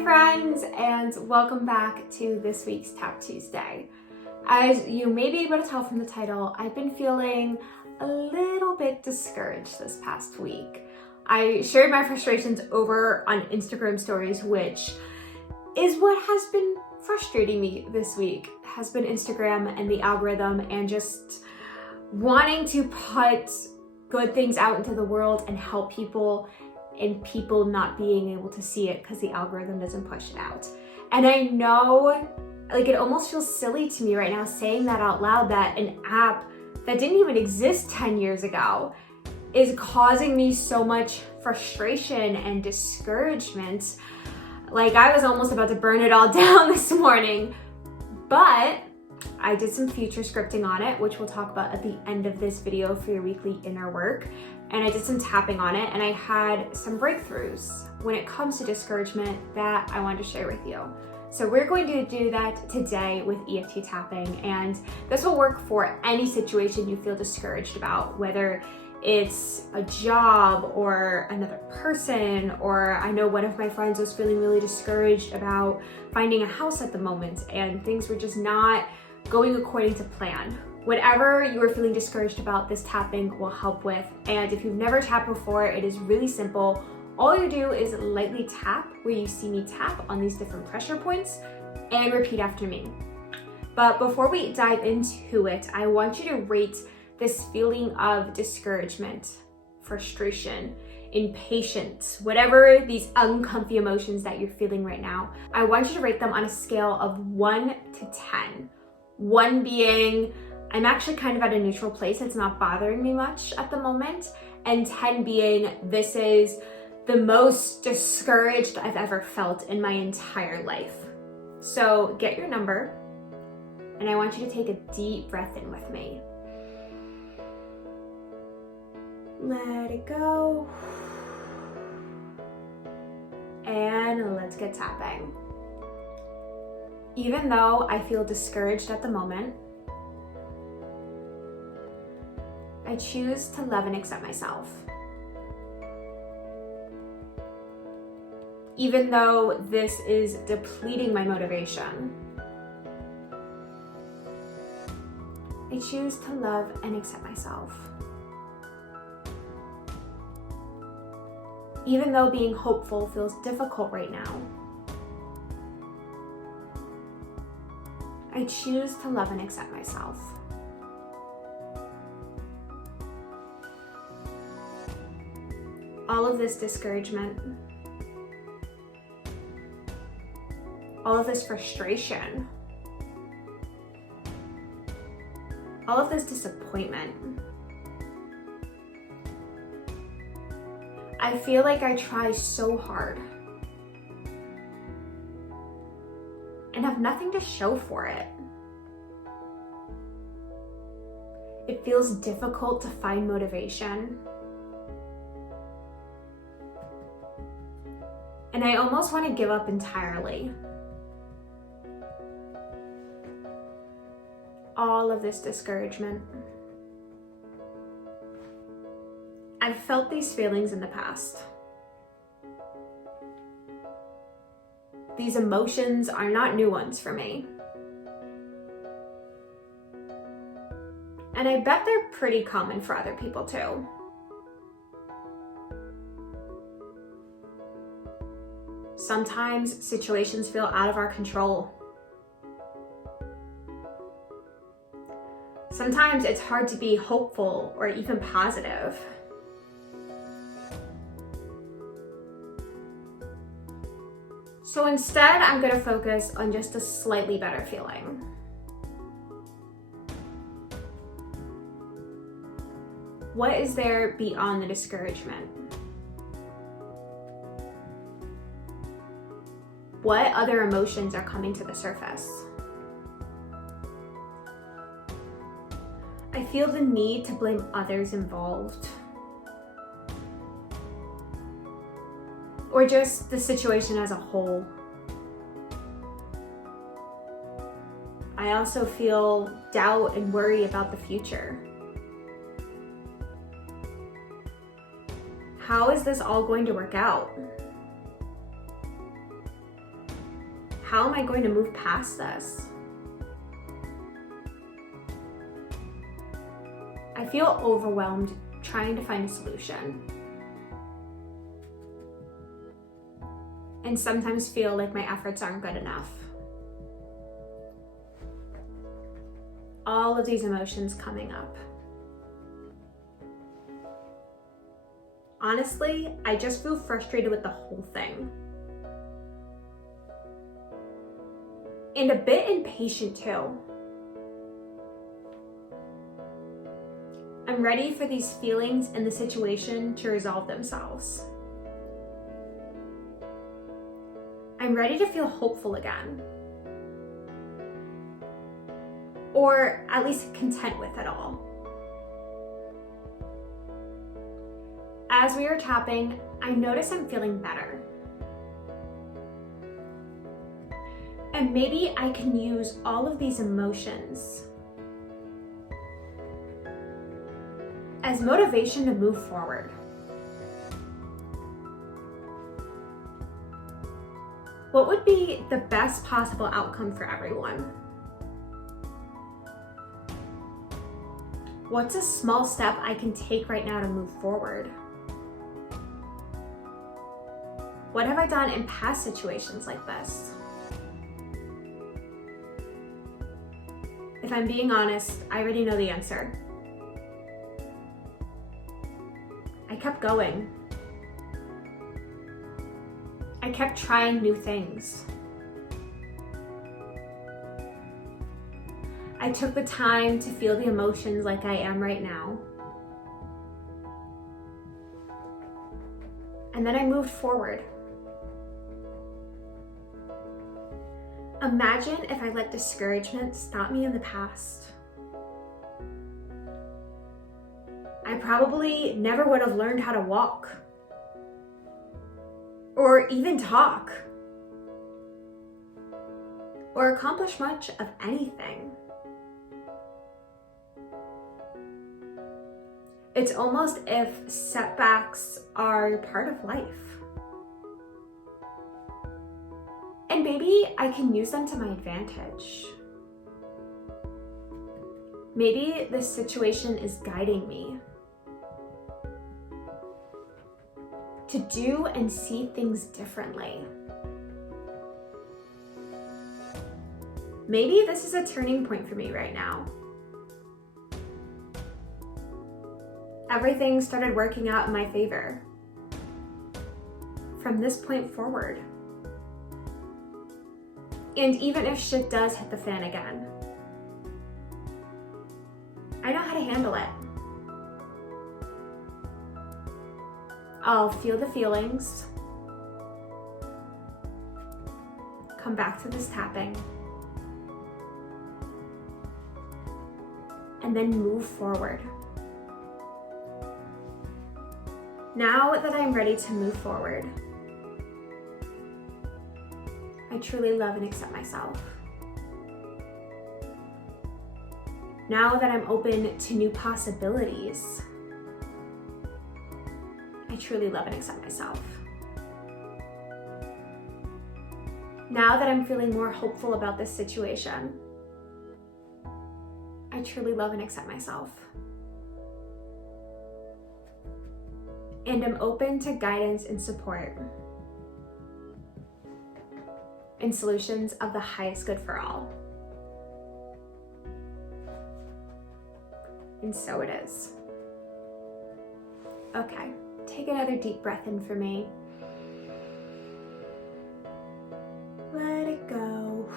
Hi friends, and welcome back to this week's Tap Tuesday. As you may be able to tell from the title, I've been feeling a little bit discouraged this past week. I shared my frustrations over on Instagram stories, which is what has been frustrating me this week, has been Instagram and the algorithm and just wanting to put good things out into the world and help people, and people not being able to see it because the algorithm doesn't push it out. And I know, like, it almost feels silly to me right now saying that out loud, that an app that didn't even exist 10 years ago is causing me so much frustration and discouragement. Like, I was almost about to burn it all down this morning, but I did some future scripting on it, which we'll talk about at the end of this video for your weekly inner work. And I did some tapping on it, and I had some breakthroughs when it comes to discouragement that I wanted to share with you. So we're going to do that today with EFT tapping, and this will work for any situation you feel discouraged about, whether it's a job or another person, or I know one of my friends was feeling really discouraged about finding a house at the moment and things were just not going according to plan. Whatever you are feeling discouraged about, this tapping will help with. And if you've never tapped before, it is really simple. All you do is lightly tap where you see me tap on these different pressure points and repeat after me. But before we dive into it, I want you to rate this feeling of discouragement, frustration, impatience, whatever these uncomfy emotions that you're feeling right now. I want you to rate them on a scale of 1 to 10. 1 being, I'm actually kind of at a neutral place, it's not bothering me much at the moment, and 10 being, this is the most discouraged I've ever felt in my entire life. So get your number, and I want you to take a deep breath in with me. Let it go. And let's get tapping. Even though I feel discouraged at the moment, I choose to love and accept myself. Even though this is depleting my motivation, I choose to love and accept myself. Even though being hopeful feels difficult right now, I choose to love and accept myself. All of this discouragement, all of this frustration, all of this disappointment, I feel like I try so hard and have nothing to show for it. It feels difficult to find motivation. And I almost want to give up entirely. All of this discouragement. I've felt these feelings in the past. These emotions are not new ones for me. And I bet they're pretty common for other people too. Sometimes situations feel out of our control. Sometimes it's hard to be hopeful or even positive. So instead, I'm going to focus on just a slightly better feeling. What is there beyond the discouragement? What other emotions are coming to the surface? I feel the need to blame others involved, or just the situation as a whole. I also feel doubt and worry about the future. How is this all going to work out? How am I going to move past this? I feel overwhelmed trying to find a solution. And sometimes feel like my efforts aren't good enough. All of these emotions coming up. Honestly, I just feel frustrated with the whole thing. And a bit impatient too. I'm ready for these feelings and the situation to resolve themselves. I'm ready to feel hopeful again. Or at least content with it all. As we are tapping, I notice I'm feeling better. And maybe I can use all of these emotions as motivation to move forward. What would be the best possible outcome for everyone? What's a small step I can take right now to move forward? What have I done in past situations like this? If I'm being honest, I already know the answer. I kept going. I kept trying new things. I took the time to feel the emotions like I am right now. And then I moved forward. Imagine if I let discouragement stop me in the past. I probably never would have learned how to walk or even talk or accomplish much of anything. It's almost if setbacks are part of life. And maybe I can use them to my advantage. Maybe this situation is guiding me to do and see things differently. Maybe this is a turning point for me right now. Everything started working out in my favor from this point forward. And even if shit does hit the fan again, I know how to handle it. I'll feel the feelings, come back to this tapping, and then move forward. Now that I'm ready to move forward, I truly love and accept myself. Now that I'm open to new possibilities, I truly love and accept myself. Now that I'm feeling more hopeful about this situation, I truly love and accept myself. And I'm open to guidance and support and solutions of the highest good for all. And so it is. Okay, take another deep breath in for me. Let it go.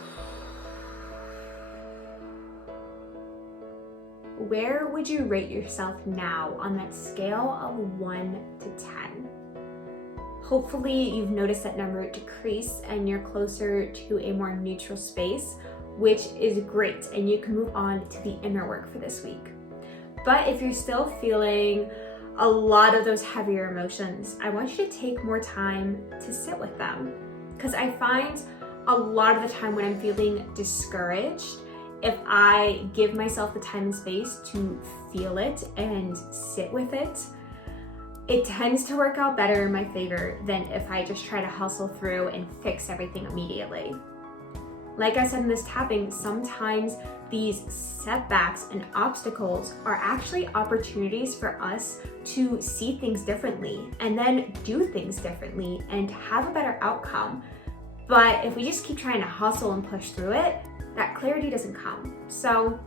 Where would you rate yourself now on that scale of 1 to 10? Hopefully you've noticed that number decrease and you're closer to a more neutral space, which is great, and you can move on to the inner work for this week. But if you're still feeling a lot of those heavier emotions, I want you to take more time to sit with them. Because I find a lot of the time when I'm feeling discouraged, if I give myself the time and space to feel it and sit with it, it tends to work out better in my favor than if I just try to hustle through and fix everything immediately. Like I said in this tapping, sometimes these setbacks and obstacles are actually opportunities for us to see things differently and then do things differently and have a better outcome. But if we just keep trying to hustle and push through it, that clarity doesn't come. So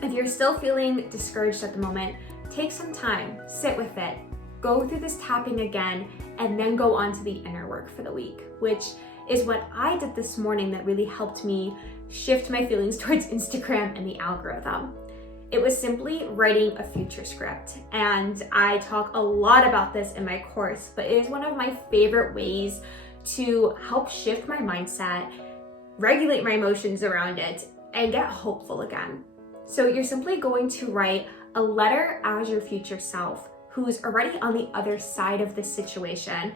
if you're still feeling discouraged at the moment, take some time, sit with it, go through this tapping again, and then go on to the inner work for the week, which is what I did this morning that really helped me shift my feelings towards Instagram and the algorithm. It was simply writing a future script. And I talk a lot about this in my course, but it is one of my favorite ways to help shift my mindset, regulate my emotions around it, and get hopeful again. So you're simply going to write a letter as your future self who's already on the other side of this situation,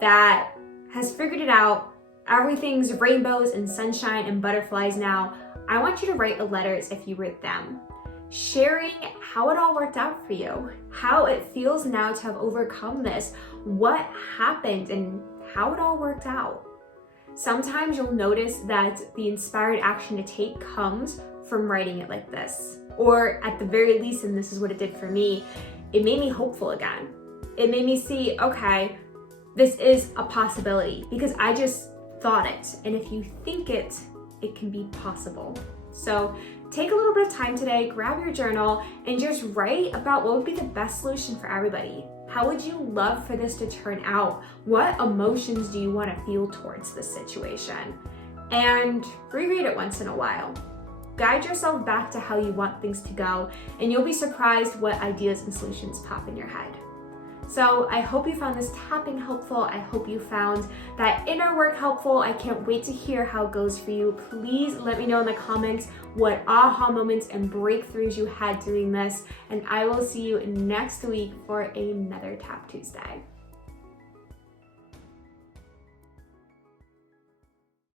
that has figured it out. Everything's rainbows and sunshine and butterflies now. I want you to write a letter as if you were them, sharing how it all worked out for you, how it feels now to have overcome this, what happened, and how it all worked out. Sometimes you'll notice that the inspired action to take comes from writing it like this, or at the very least, and this is what it did for me, it made me hopeful again. It made me see, okay, this is a possibility because I just thought it. And if you think it, it can be possible. So take a little bit of time today, grab your journal, and just write about what would be the best solution for everybody. How would you love for this to turn out? What emotions do you want to feel towards this situation? And reread it once in a while. Guide yourself back to how you want things to go, and you'll be surprised what ideas and solutions pop in your head. So I hope you found this tapping helpful. I hope you found that inner work helpful. I can't wait to hear how it goes for you. Please let me know in the comments what aha moments and breakthroughs you had doing this, and I will see you next week for another Tap Tuesday.